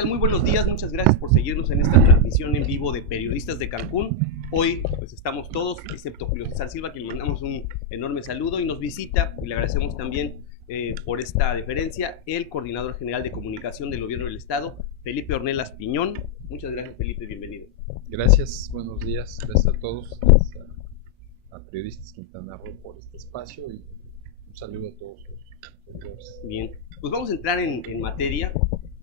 tal? Muy buenos días, muchas gracias por seguirnos en esta transmisión en vivo de Periodistas de Cancún. Hoy pues estamos todos, excepto Julio César Silva, a quien le mandamos un enorme saludo y nos visita, y le agradecemos también por esta deferencia, el Coordinador General de Comunicación del Gobierno del Estado, Felipe Ornelas Piñón. Muchas gracias, Felipe, bienvenido. Gracias, buenos días, gracias a todos, gracias a Periodistas Quintana Roo por este espacio y un saludo a todos los seguidores. Bien, pues vamos a entrar en materia.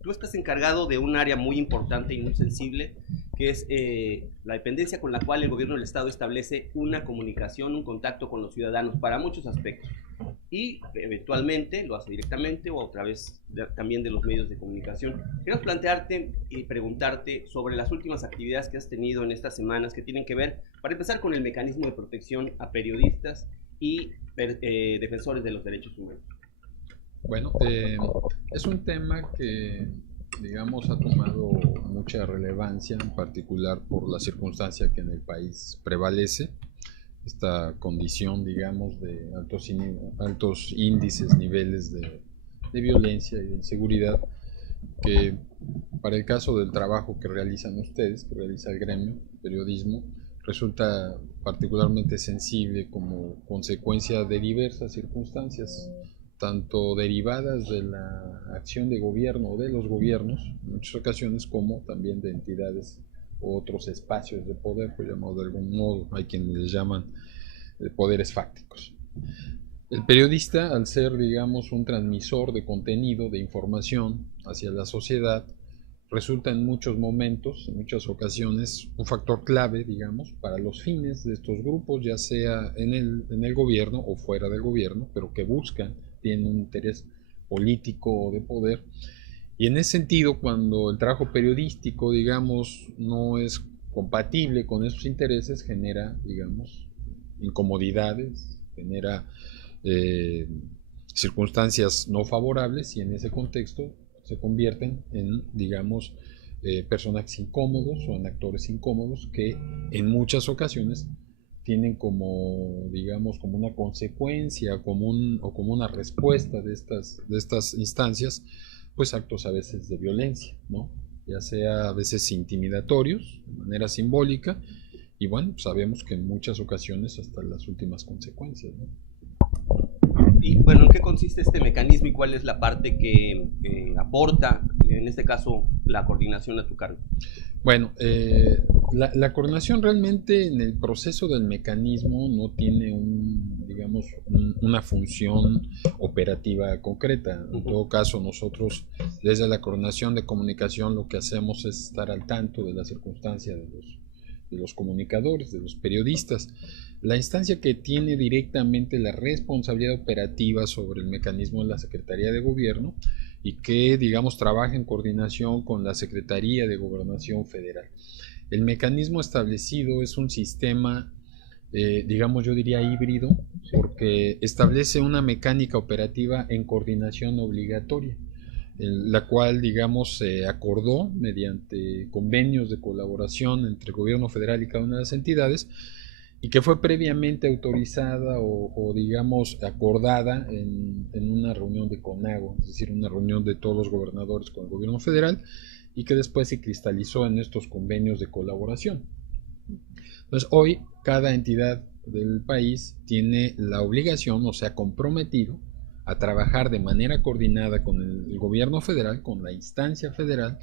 Tú estás encargado de un área muy importante y muy sensible, que es la dependencia con la cual el gobierno del Estado establece una comunicación, un contacto con los ciudadanos para muchos aspectos. Y eventualmente lo hace directamente o a través también de los medios de comunicación. Queremos plantearte y preguntarte sobre las últimas actividades que has tenido en estas semanas que tienen que ver, para empezar, con el mecanismo de protección a periodistas y defensores de los derechos humanos. Bueno, es un tema que, digamos, ha tomado mucha relevancia, en particular por la circunstancia que en el país prevalece, esta condición, digamos, de altos índices, niveles de violencia y de inseguridad, que para el caso del trabajo que realizan ustedes, que realiza el gremio, periodismo, resulta particularmente sensible como consecuencia de diversas circunstancias, tanto derivadas de la acción de gobierno o de los gobiernos, en muchas ocasiones, como también de entidades u otros espacios de poder, por llamarlo de algún modo, hay quienes les llaman poderes fácticos. El periodista, al ser, digamos, un transmisor de contenido, de información hacia la sociedad, resulta en muchos momentos, en muchas ocasiones, un factor clave, digamos, para los fines de estos grupos, ya sea en el gobierno o fuera del gobierno, pero que buscan, tienen un interés político o de poder. Y en ese sentido, cuando el trabajo periodístico, digamos, no es compatible con esos intereses, genera, digamos, incomodidades, genera circunstancias no favorables, y en ese contexto se convierten en, digamos, personajes incómodos o en actores incómodos que en muchas ocasiones tienen como, digamos, como una consecuencia o como una respuesta de estas instancias, pues actos a veces de violencia, ¿no? Ya sea a veces intimidatorios, de manera simbólica, y bueno, sabemos que en muchas ocasiones hasta las últimas consecuencias, ¿no? Y bueno, ¿en qué consiste este mecanismo y cuál es la parte que aporta, en este caso, la coordinación a tu cargo? Bueno, la coordinación realmente en el proceso del mecanismo no tiene digamos, una función operativa concreta. En todo caso, nosotros desde la coordinación de comunicación lo que hacemos es estar al tanto de la circunstancia de los comunicadores, de los periodistas. La instancia que tiene directamente la responsabilidad operativa sobre el mecanismo es la Secretaría de Gobierno, y que, digamos, trabaja en coordinación con la Secretaría de Gobernación Federal. El mecanismo establecido es un sistema, digamos, yo diría híbrido, porque establece una mecánica operativa en coordinación obligatoria, la cual, digamos, se acordó mediante convenios de colaboración entre el gobierno federal y cada una de las entidades, y que fue previamente autorizada o digamos, acordada en una reunión de CONAGO, es decir, una reunión de todos los gobernadores con el gobierno federal, y que después se cristalizó en estos convenios de colaboración. Entonces, hoy cada entidad del país tiene la obligación, o se ha comprometido a trabajar de manera coordinada con el gobierno federal, con la instancia federal,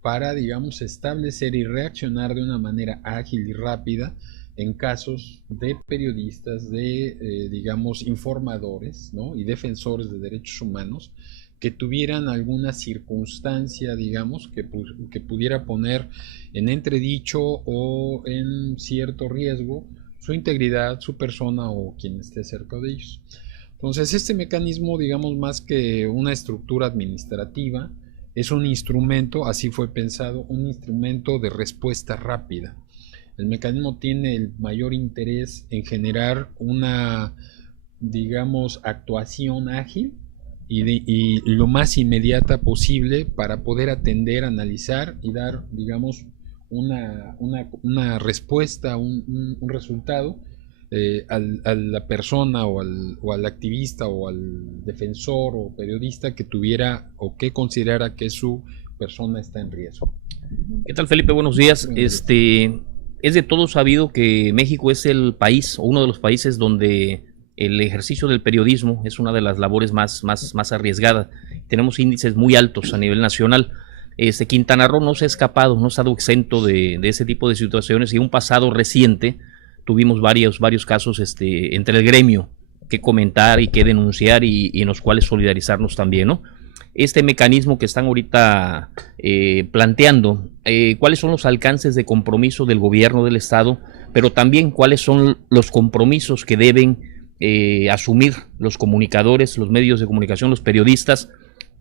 para, digamos, establecer y reaccionar de una manera ágil y rápida en casos de periodistas, de, digamos, informadores, ¿no? Y defensores de derechos humanos que tuvieran alguna circunstancia, digamos, que pudiera poner en entredicho o en cierto riesgo su integridad, su persona o quien esté cerca de ellos. Entonces, este mecanismo, digamos, más que una estructura administrativa, es un instrumento, así fue pensado, un instrumento de respuesta rápida. El mecanismo tiene el mayor interés en generar una, digamos, actuación ágil y lo más inmediata posible para poder atender, analizar y dar, digamos, una respuesta, un resultado a la persona o al activista o al defensor o periodista que tuviera o que considerara que su persona está en riesgo. ¿Qué tal, Felipe? Buenos días. Es de todo sabido que México es el país o uno de los países donde el ejercicio del periodismo es una de las labores más arriesgadas. Tenemos índices muy altos a nivel nacional. Quintana Roo no se ha escapado, no ha estado exento de ese tipo de situaciones, y en un pasado reciente tuvimos varios casos entre el gremio que comentar y que denunciar, y en los cuales solidarizarnos también, ¿no? Este mecanismo que están ahorita planteando, cuáles son los alcances de compromiso del gobierno del estado, pero también cuáles son los compromisos que deben asumir los comunicadores, los medios de comunicación, los periodistas,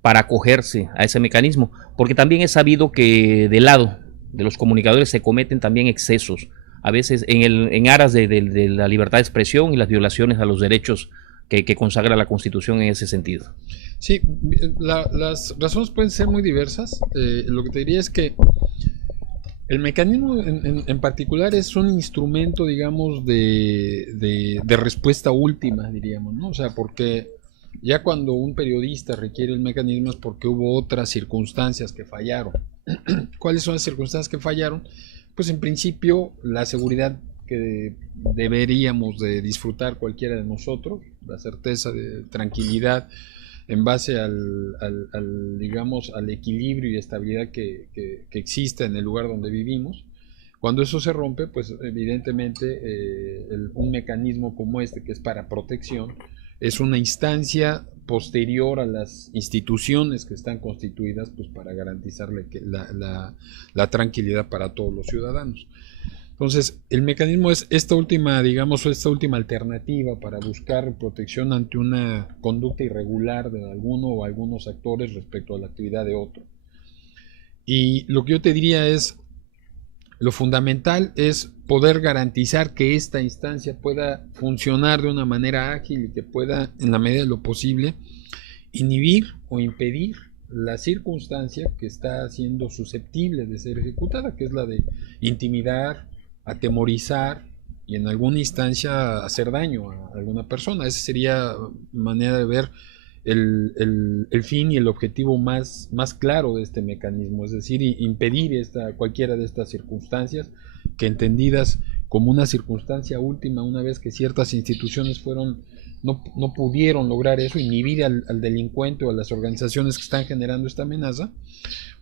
para acogerse a ese mecanismo, porque también es sabido que del lado de los comunicadores se cometen también excesos, a veces en aras de la libertad de expresión y las violaciones a los derechos que consagra la Constitución en ese sentido. Sí, las razones pueden ser muy diversas. Lo que te diría es que el mecanismo en particular es un instrumento, digamos, de respuesta última, diríamos, ¿no? O sea, porque ya cuando un periodista requiere el mecanismo es porque hubo otras circunstancias que fallaron. ¿Cuáles son las circunstancias que fallaron? Pues en principio la seguridad que deberíamos de disfrutar cualquiera de nosotros, la certeza de tranquilidad en base digamos, al equilibrio y estabilidad que existe en el lugar donde vivimos. Cuando eso se rompe, pues evidentemente un mecanismo como este, que es para protección, es una instancia posterior a las instituciones que están constituidas, pues para garantizarle la tranquilidad para todos los ciudadanos. Entonces, el mecanismo es esta última, digamos, esta última alternativa para buscar protección ante una conducta irregular de alguno o algunos actores respecto a la actividad de otro. Y lo que yo te diría es, lo fundamental es poder garantizar que esta instancia pueda funcionar de una manera ágil y que pueda, en la medida de lo posible, inhibir o impedir la circunstancia que está siendo susceptible de ser ejecutada, que es la de intimidar, atemorizar y en alguna instancia hacer daño a alguna persona. Esa sería manera de ver el fin y el objetivo más claro de este mecanismo, es decir, impedir cualquiera de estas circunstancias que, entendidas como una circunstancia última, una vez que ciertas instituciones no pudieron lograr eso, inhibir al delincuente o a las organizaciones que están generando esta amenaza,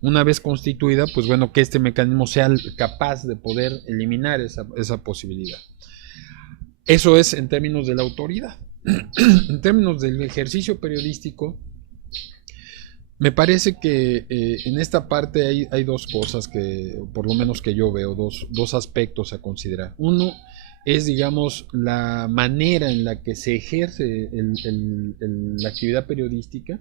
una vez constituida, pues bueno, que este mecanismo sea capaz de poder eliminar esa posibilidad. Eso es en términos de la autoridad. En términos del ejercicio periodístico, me parece que en esta parte hay dos cosas que, por lo menos que yo veo, dos aspectos a considerar. Uno es, digamos, la manera en la que se ejerce la actividad periodística,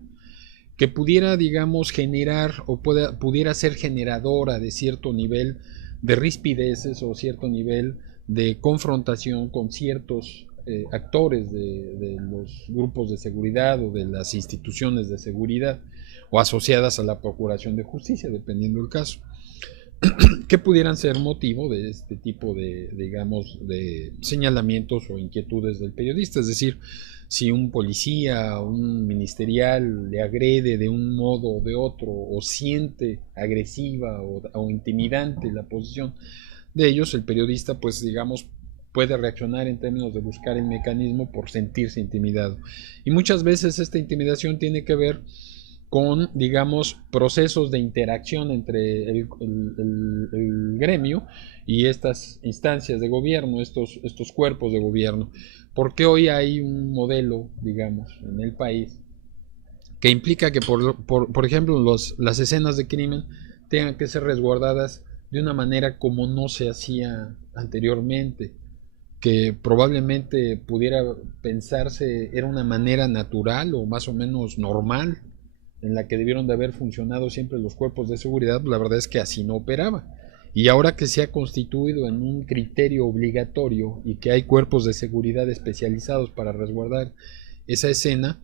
que pudiera, digamos, generar o pudiera ser generadora de cierto nivel de rispideces o cierto nivel de confrontación con ciertos actores de los grupos de seguridad o de las instituciones de seguridad o asociadas a la Procuración de Justicia, dependiendo del caso, que pudieran ser motivo de este tipo de, digamos, de señalamientos o inquietudes del periodista. Es decir, si un policía o un ministerial le agrede de un modo o de otro, o siente agresiva o intimidante la posición de ellos, el periodista, pues digamos, puede reaccionar en términos de buscar el mecanismo por sentirse intimidado. Y muchas veces esta intimidación tiene que ver con, digamos, procesos de interacción entre el gremio y estas instancias de gobierno, estos cuerpos de gobierno. Porque hoy hay un modelo, digamos, en el país que implica que, por ejemplo, las escenas de crimen tengan que ser resguardadas de una manera como no se hacía anteriormente, que probablemente pudiera pensarse era una manera natural o más o menos normal en la que debieron de haber funcionado siempre los cuerpos de seguridad. La verdad es que así no operaba. Y ahora que se ha constituido en un criterio obligatorio y que hay cuerpos de seguridad especializados para resguardar esa escena,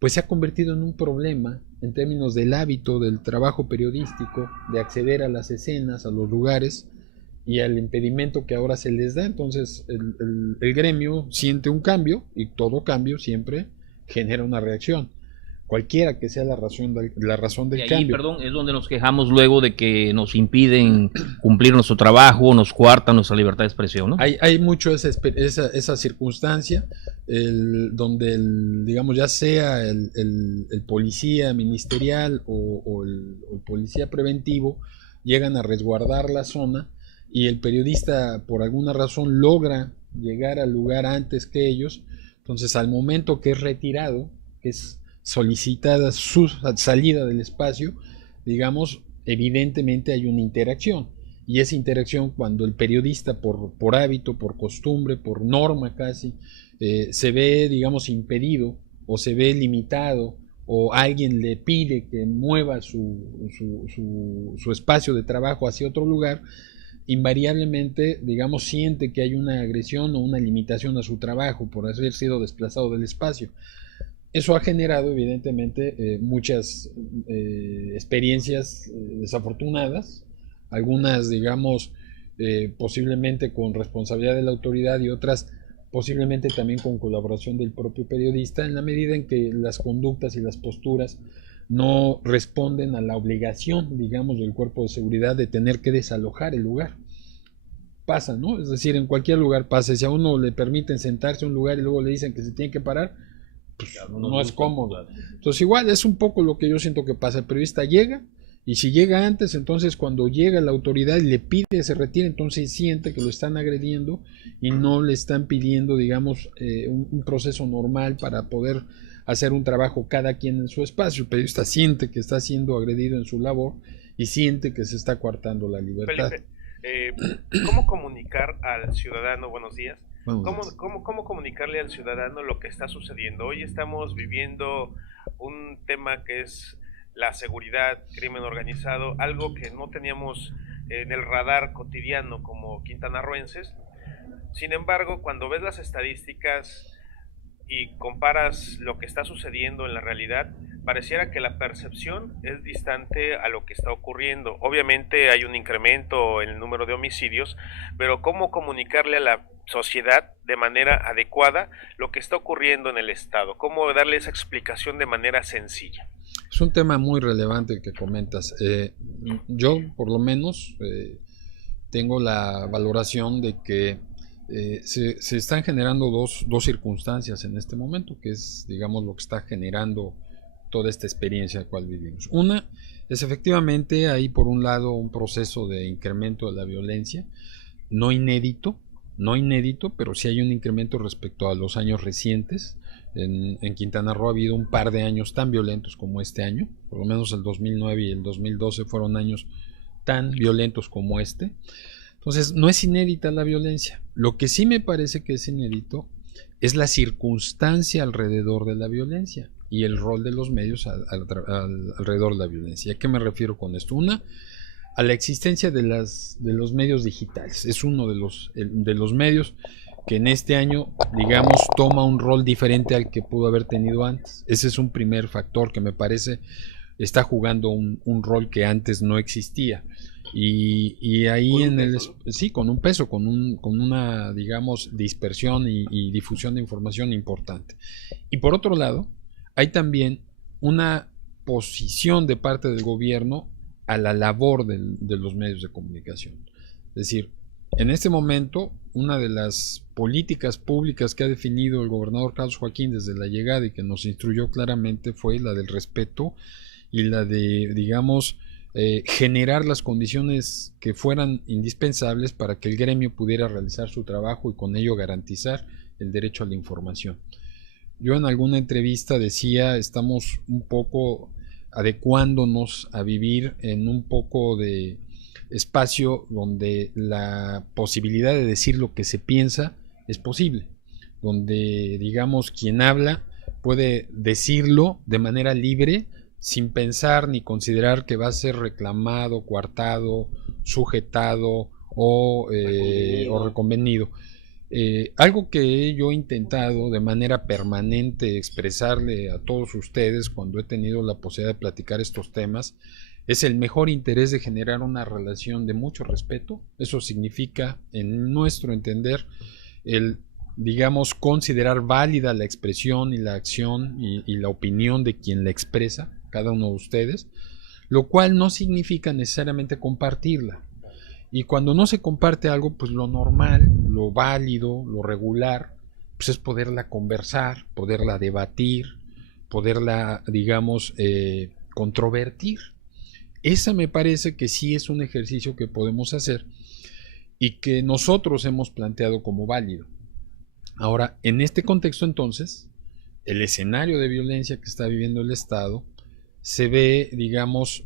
pues se ha convertido en un problema en términos del hábito del trabajo periodístico, de acceder a las escenas, a los lugares y al impedimento que ahora se les da. Entonces el gremio siente un cambio y todo cambio siempre genera una reacción. cualquiera que sea la razón del y ahí, cambio. perdón, es donde nos quejamos luego de que nos impiden cumplir nuestro trabajo, nos coartan nuestra libertad de expresión, ¿no? Hay mucho esa circunstancia, donde digamos, ya sea el policía ministerial o el policía preventivo, llegan a resguardar la zona y el periodista por alguna razón logra llegar al lugar antes que ellos. Entonces, al momento que es retirado, que es solicitada su salida del espacio, digamos, evidentemente hay una interacción. Y esa interacción, cuando el periodista por hábito, por costumbre, por norma casi, se ve, digamos, impedido o se ve limitado, o alguien le pide que mueva su espacio de trabajo hacia otro lugar, invariablemente, digamos, siente que hay una agresión o una limitación a su trabajo por haber sido desplazado del espacio. Eso ha generado, evidentemente, muchas experiencias desafortunadas, algunas, digamos, posiblemente con responsabilidad de la autoridad y otras posiblemente también con colaboración del propio periodista, en la medida en que las conductas y las posturas no responden a la obligación, digamos, del cuerpo de seguridad de tener que desalojar el lugar. Pasa, ¿no? Es decir, en cualquier lugar pasa. Si a uno le permiten sentarse en un lugar y luego le dicen que se tiene que parar, pues no es cómodo. Entonces, igual es un poco lo que yo siento que pasa. El periodista llega, y si llega antes, entonces cuando llega la autoridad y le pide que se retire, entonces siente que lo están agrediendo y no le están pidiendo, digamos, un proceso normal para poder hacer un trabajo cada quien en su espacio. El periodista siente que está siendo agredido en su labor y siente que se está coartando la libertad. Felipe, ¿cómo comunicar al ciudadano? Buenos días. ¿Cómo comunicarle al ciudadano lo que está sucediendo? Hoy estamos viviendo un tema que es la seguridad, crimen organizado, algo que no teníamos en el radar cotidiano como quintanarroenses. Sin embargo, cuando ves las estadísticas y comparas lo que está sucediendo en la realidad, pareciera que la percepción es distante a lo que está ocurriendo. Obviamente hay un incremento en el número de homicidios, pero ¿cómo comunicarle a la sociedad de manera adecuada lo que está ocurriendo en el Estado? ¿Cómo darle esa explicación de manera sencilla? Es un tema muy relevante el que comentas. Yo, por lo menos, tengo la valoración de que se están generando dos circunstancias en este momento, que es, digamos, lo que está generando toda esta experiencia en la cual vivimos. Una es, efectivamente, hay por un lado un proceso de incremento de la violencia, no inédito, pero sí hay un incremento respecto a los años recientes. En Quintana Roo ha habido un par de años tan violentos como este año, por lo menos el 2009 y el 2012 fueron años tan violentos como este. Entonces, no es inédita la violencia. Lo que sí me parece que es inédito es la circunstancia alrededor de la violencia y el rol de los medios alrededor de la violencia. ¿A qué me refiero con esto? Una, a la existencia de los medios digitales. Es uno de los medios que en este año, digamos, toma un rol diferente al que pudo haber tenido antes. Ese es un primer factor que me parece está jugando un rol que antes no existía. Y ahí sí, con un peso, con una, digamos, dispersión y difusión de información importante. Y por otro lado, hay también una posición de parte del gobierno a la labor de los medios de comunicación. Es decir, en este momento, una de las políticas públicas que ha definido el gobernador Carlos Joaquín desde la llegada y que nos instruyó claramente fue la del respeto y la de, digamos, generar las condiciones que fueran indispensables para que el gremio pudiera realizar su trabajo y con ello garantizar el derecho a la información. Yo en alguna entrevista decía, estamos un poco adecuándonos a vivir en un poco de espacio donde la posibilidad de decir lo que se piensa es posible, donde, digamos, quien habla puede decirlo de manera libre, sin pensar ni considerar que va a ser reclamado, coartado, sujetado o reconvenido. Algo que yo he intentado de manera permanente expresarle a todos ustedes cuando he tenido la posibilidad de platicar estos temas es el mejor interés de generar una relación de mucho respeto. Eso significa, en nuestro entender, el digamos, considerar válida la expresión y la acción y la opinión de quien la expresa, cada uno de ustedes, lo cual no significa necesariamente compartirla. Y cuando no se comparte algo, pues lo normal, lo válido, lo regular, pues es poderla conversar, poderla debatir, poderla, digamos, controvertir. Esa me parece que sí es un ejercicio que podemos hacer y que nosotros hemos planteado como válido. Ahora, en este contexto entonces, el escenario de violencia que está viviendo el Estado se ve, digamos,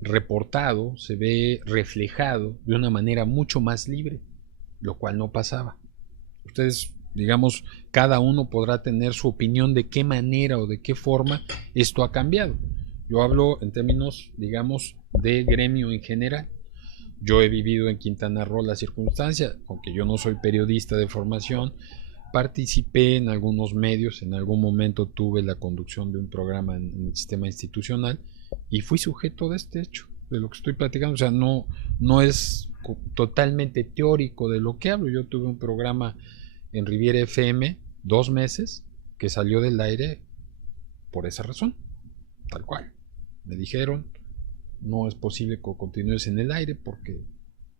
reportado, se ve reflejado de una manera mucho más libre, lo cual no pasaba. Ustedes, digamos, cada uno podrá tener su opinión de qué manera o de qué forma esto ha cambiado. Yo hablo en términos, digamos, de gremio en general. Yo he vivido en Quintana Roo la circunstancia, aunque yo no soy periodista de formación, participé en algunos medios, en algún momento tuve la conducción de un programa en el sistema institucional y fui sujeto de este hecho, de lo que estoy platicando. O sea, no es totalmente teórico de lo que hablo. Yo tuve un programa en Riviera FM 2 meses que salió del aire por esa razón, tal cual. Me dijeron, no es posible que continúes en el aire porque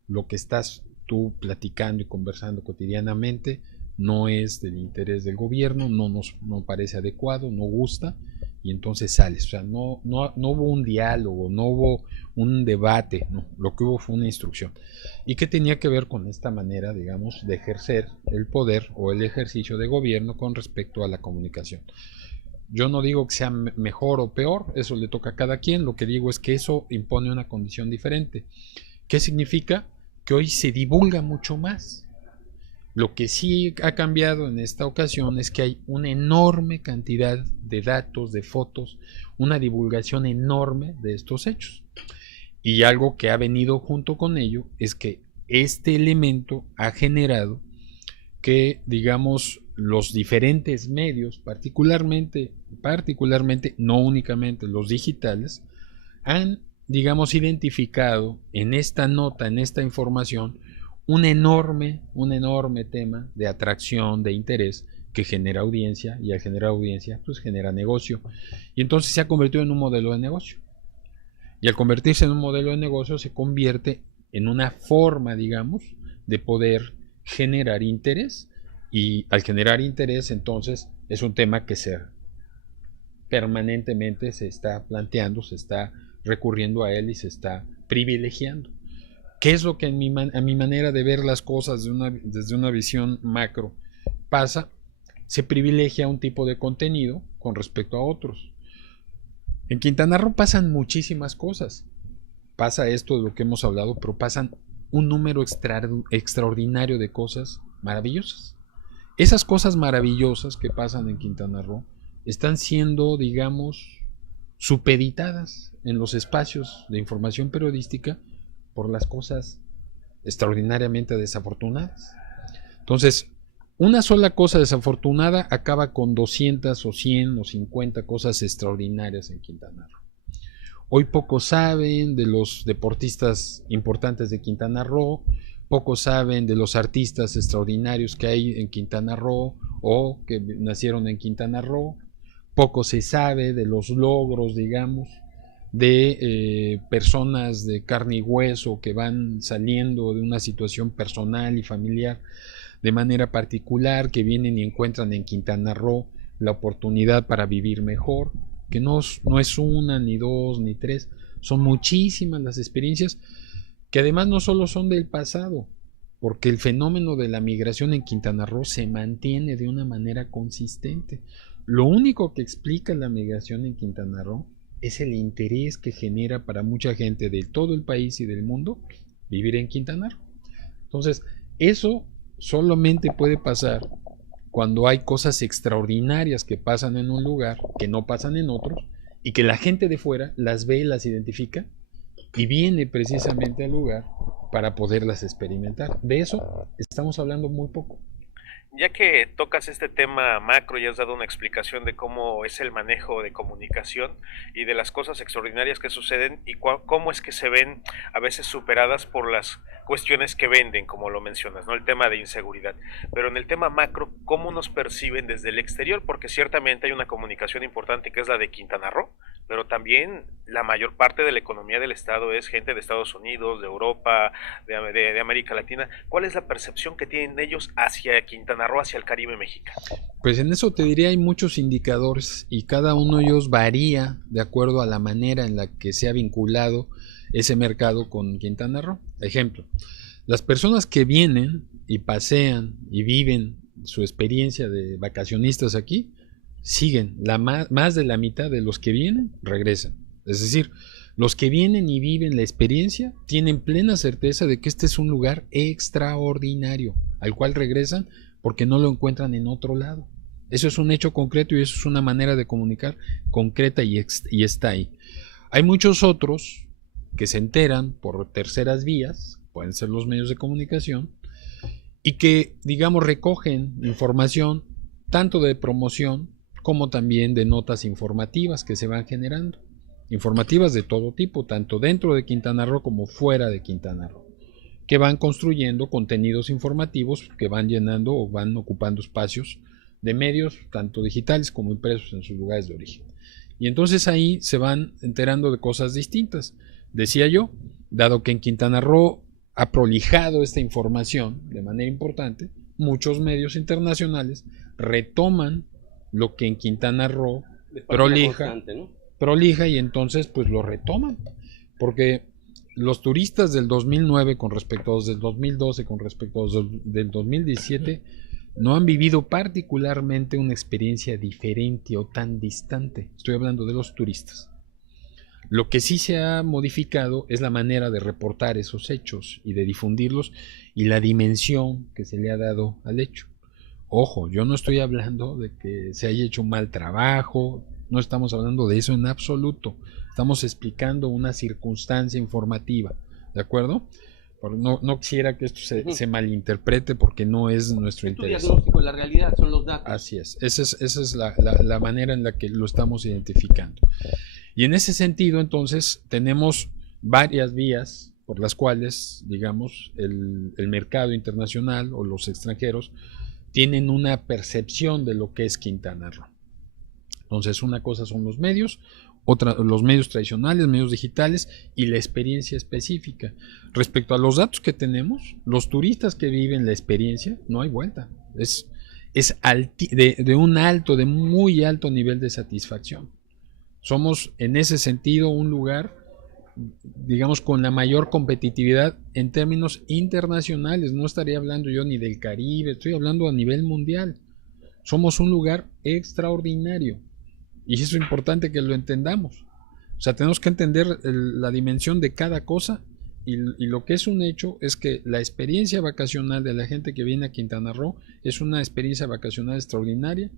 lo que estás tú platicando y conversando cotidianamente no es del interés del gobierno, no parece adecuado, no gusta, y entonces sales. O sea, no hubo un diálogo, no hubo un debate, no, lo que hubo fue una instrucción. ¿Y qué tenía que ver con esta manera, digamos, de ejercer el poder o el ejercicio de gobierno con respecto a la comunicación? Yo no digo que sea mejor o peor, eso le toca a cada quien, lo que digo es que eso impone una condición diferente. ¿Qué significa? Que hoy se divulga mucho más. Lo que sí ha cambiado en esta ocasión es que hay una enorme cantidad de datos, de fotos, una divulgación enorme de estos hechos. Y algo que ha venido junto con ello es que este elemento ha generado que, digamos, los diferentes medios, particularmente, no únicamente los digitales, han, digamos, identificado en esta nota, en esta información, un enorme tema de atracción, de interés, que genera audiencia, y al generar audiencia, pues genera negocio. Y entonces se ha convertido en un modelo de negocio. Y al convertirse en un modelo de negocio, se convierte en una forma, digamos, de poder generar interés. Y al generar interés, entonces, es un tema que permanentemente se está planteando, se está recurriendo a él y se está privilegiando. ¿Qué es lo que a mi manera de ver las cosas desde una visión macro pasa? Se privilegia un tipo de contenido con respecto a otros. En Quintana Roo pasan muchísimas cosas. Pasa esto de lo que hemos hablado, pero pasan un número extraordinario de cosas maravillosas. Esas cosas maravillosas que pasan en Quintana Roo están siendo, digamos, supeditadas en los espacios de información periodística por las cosas extraordinariamente desafortunadas. Entonces, una sola cosa desafortunada acaba con 200 o 100 o 50 cosas extraordinarias en Quintana Roo. Hoy pocos saben de los deportistas importantes de Quintana Roo, pocos saben de los artistas extraordinarios que hay en Quintana Roo o que nacieron en Quintana Roo, poco se sabe de los logros, digamos, de personas de carne y hueso que van saliendo de una situación personal y familiar de manera particular, que vienen y encuentran en Quintana Roo la oportunidad para vivir mejor, que no es una, ni dos, ni tres, son muchísimas las experiencias que además no solo son del pasado, porque el fenómeno de la migración en Quintana Roo se mantiene de una manera consistente. Lo único que explica la migración en Quintana Roo es el interés que genera para mucha gente de todo el país y del mundo vivir en Quintana Roo. Entonces, eso solamente puede pasar cuando hay cosas extraordinarias que pasan en un lugar, que no pasan en otros, y que la gente de fuera las ve y las identifica, y viene precisamente al lugar para poderlas experimentar. De eso estamos hablando muy poco. Ya que tocas este tema macro y has dado una explicación de cómo es el manejo de comunicación y de las cosas extraordinarias que suceden y cómo es que se ven a veces superadas por las cuestiones que venden, como lo mencionas, ¿no? El tema de inseguridad. Pero en el tema macro, ¿cómo nos perciben desde el exterior? Porque ciertamente hay una comunicación importante que es la de Quintana Roo, pero también la mayor parte de la economía del estado es gente de Estados Unidos, de Europa, de América Latina. ¿Cuál es la percepción que tienen ellos hacia Quintana Roo, hacia el Caribe mexicano? Pues en eso te diría, hay muchos indicadores y cada uno de ellos varía de acuerdo a la manera en la que se ha vinculado ese mercado con Quintana Roo. Ejemplo, las personas que vienen y pasean y viven su experiencia de vacacionistas aquí, siguen, más de la mitad de los que vienen regresan. Es decir, los que vienen y viven la experiencia tienen plena certeza de que este es un lugar extraordinario, al cual regresan porque no lo encuentran en otro lado. Eso es un hecho concreto y eso es una manera de comunicar concreta y está ahí. Hay muchos otros que se enteran por terceras vías, pueden ser los medios de comunicación, y que, digamos, recogen información tanto de promoción como también de notas informativas que se van generando. Informativas de todo tipo, tanto dentro de Quintana Roo como fuera de Quintana Roo, que van construyendo contenidos informativos que van llenando o van ocupando espacios de medios, tanto digitales como impresos en sus lugares de origen. Y entonces ahí se van enterando de cosas distintas. Decía yo, dado que en Quintana Roo ha prolijado esta información de manera importante, muchos medios internacionales retoman lo que en Quintana Roo prolija y entonces pues lo retoman, porque los turistas del 2009 con respecto a los del 2012, con respecto a los del 2017, no han vivido particularmente una experiencia diferente o tan distante. Estoy hablando de los turistas. Lo que sí se ha modificado es la manera de reportar esos hechos y de difundirlos y la dimensión que se le ha dado al hecho. Ojo, yo no estoy hablando de que se haya hecho un mal trabajo, no estamos hablando de eso en absoluto. Estamos explicando una circunstancia informativa, ¿de acuerdo? No quisiera que esto se malinterprete porque no es nuestro interés. Tu diagnóstico de la realidad son los datos. Así es, esa es la manera en la que lo estamos identificando. Y en ese sentido, entonces, tenemos varias vías por las cuales, digamos, el mercado internacional o los extranjeros tienen una percepción de lo que es Quintana Roo. Entonces, una cosa son los medios, otra los medios tradicionales, medios digitales y la experiencia específica. Respecto a los datos que tenemos, los turistas que viven la experiencia, no hay vuelta. Es de muy alto nivel de satisfacción. Somos en ese sentido un lugar, digamos, con la mayor competitividad en términos internacionales. No estaría hablando yo ni del Caribe, estoy hablando a nivel mundial. Somos un lugar extraordinario y eso es importante que lo entendamos. O sea, tenemos que entender la dimensión de cada cosa y lo que es un hecho es que la experiencia vacacional de la gente que viene a Quintana Roo es una experiencia vacacional extraordinaria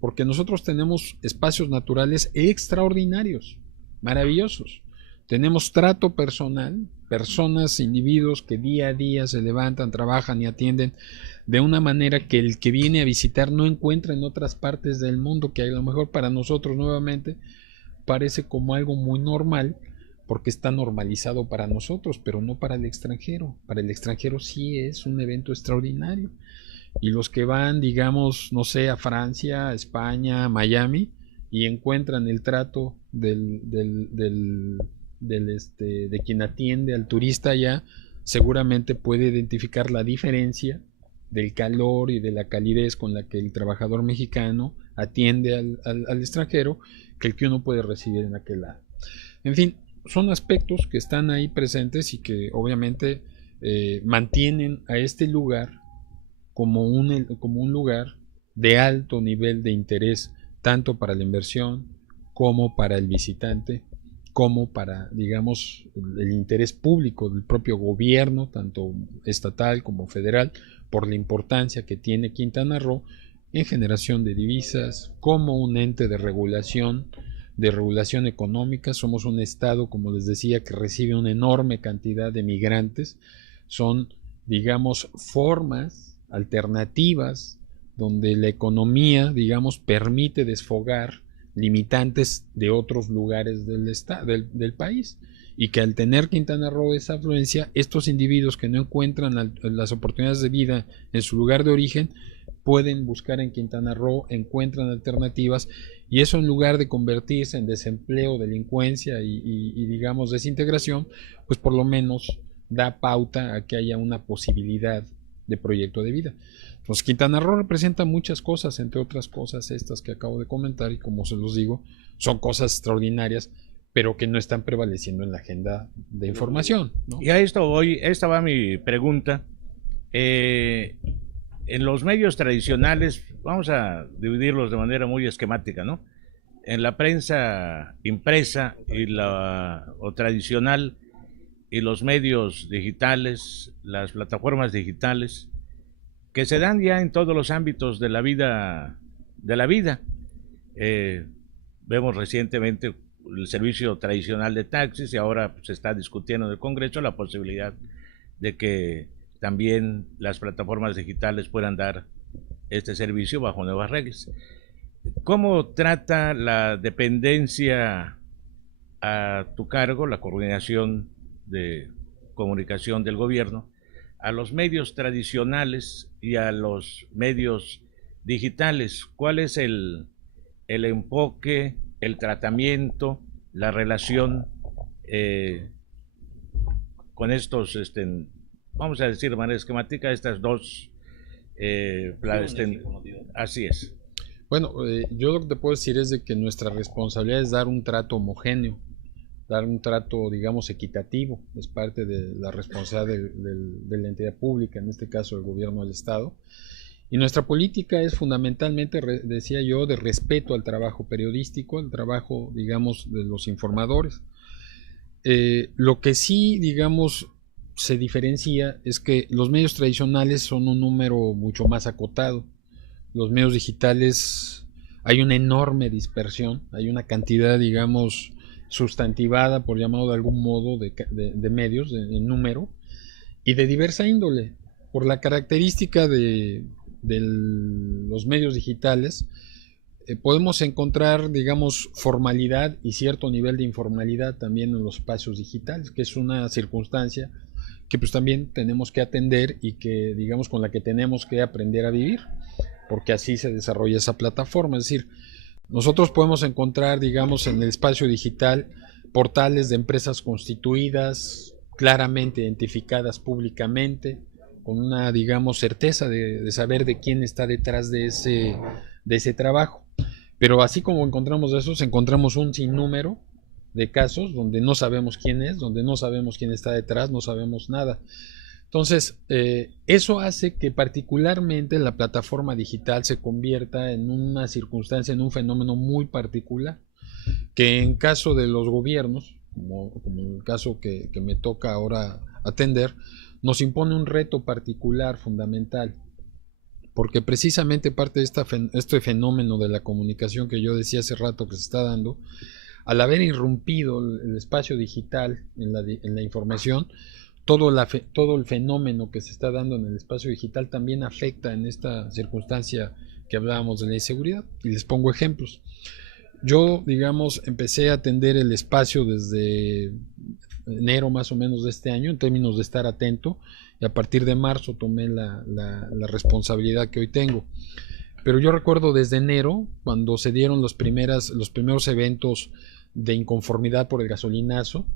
porque nosotros tenemos espacios naturales extraordinarios, maravillosos. Tenemos trato personal, personas, individuos que día a día se levantan, trabajan y atienden de una manera que el que viene a visitar no encuentra en otras partes del mundo, que a lo mejor para nosotros nuevamente parece como algo muy normal, porque está normalizado para nosotros, pero no para el extranjero. Para el extranjero sí es un evento extraordinario. Y los que van, digamos, no sé, a Francia, a España, a Miami, y encuentran el trato de quien atiende al turista allá, seguramente puede identificar la diferencia del calor y de la calidez con la que el trabajador mexicano atiende al extranjero que el que uno puede recibir en aquel lado. En fin, son aspectos que están ahí presentes y que obviamente mantienen a este lugar como un lugar de alto nivel de interés tanto para la inversión como para el visitante, como para, digamos, el interés público del propio gobierno, tanto estatal como federal, por la importancia que tiene Quintana Roo en generación de divisas, como un ente de regulación económica. Somos un estado, como les decía, que recibe una enorme cantidad de migrantes. Son, digamos, formas alternativas donde la economía, digamos, permite desfogar limitantes de otros lugares del país, y que al tener Quintana Roo esa afluencia, estos individuos que no encuentran las oportunidades de vida en su lugar de origen, pueden buscar en Quintana Roo, encuentran alternativas, y eso en lugar de convertirse en desempleo, delincuencia y digamos desintegración, pues por lo menos da pauta a que haya una posibilidad de proyecto de vida. Entonces Quintana Roo representa muchas cosas, entre otras cosas estas que acabo de comentar, y como se los digo, son cosas extraordinarias, pero que no están prevaleciendo en la agenda de información, ¿no? Y a esto voy, esta va mi pregunta. En los medios tradicionales, vamos a dividirlos de manera muy esquemática, ¿no? En la prensa impresa o tradicional, y los medios digitales, las plataformas digitales, que se dan ya en todos los ámbitos de la vida. Vemos recientemente el servicio tradicional de taxis, y ahora se está discutiendo en el Congreso la posibilidad de que también las plataformas digitales puedan dar este servicio bajo nuevas reglas. ¿Cómo trata la dependencia a tu cargo, la coordinación de comunicación del gobierno, a los medios tradicionales y a los medios digitales? ¿Cuál es el enfoque, el tratamiento, la relación con estos, vamos a decir de manera esquemática, estas dos? Así es. Bueno, yo lo que te puedo decir es de que nuestra responsabilidad es dar un trato homogéneo, dar un trato, digamos, equitativo. Es parte de la responsabilidad de la entidad pública, en este caso el gobierno del Estado. Y nuestra política es fundamentalmente, decía yo, de respeto al trabajo periodístico, al trabajo, digamos, de los informadores. Lo que sí, digamos, se diferencia es que los medios tradicionales son un número mucho más acotado. Los medios digitales hay una enorme dispersión, hay una cantidad, digamos, sustantivada, por llamarlo de algún modo, de medios, en número, y de diversa índole. Por la característica de los medios digitales, podemos encontrar, digamos, formalidad y cierto nivel de informalidad también en los espacios digitales, que es una circunstancia que pues también tenemos que atender y que, digamos, con la que tenemos que aprender a vivir, porque así se desarrolla esa plataforma. Es decir, nosotros podemos encontrar, digamos, en el espacio digital portales de empresas constituidas, claramente identificadas públicamente, con una, digamos, certeza de saber de quién está detrás de ese trabajo. Pero así como encontramos esos, encontramos un sinnúmero de casos donde no sabemos quién es, donde no sabemos quién está detrás, no sabemos nada. Entonces, eso hace que particularmente la plataforma digital se convierta en una circunstancia, en un fenómeno muy particular, que en caso de los gobiernos, como el caso que me toca ahora atender, nos impone un reto particular, fundamental, porque precisamente parte de este fenómeno de la comunicación que yo decía hace rato que se está dando, al haber irrumpido el espacio digital en la información, todo el fenómeno que se está dando en el espacio digital también afecta en esta circunstancia que hablábamos de la inseguridad. Y les pongo ejemplos. Yo, digamos, empecé a atender el espacio desde enero más o menos de este año, en términos de estar atento, y a partir de marzo tomé la responsabilidad que hoy tengo. Pero yo recuerdo desde enero, cuando se dieron los primeros eventos de inconformidad por el gasolinazo,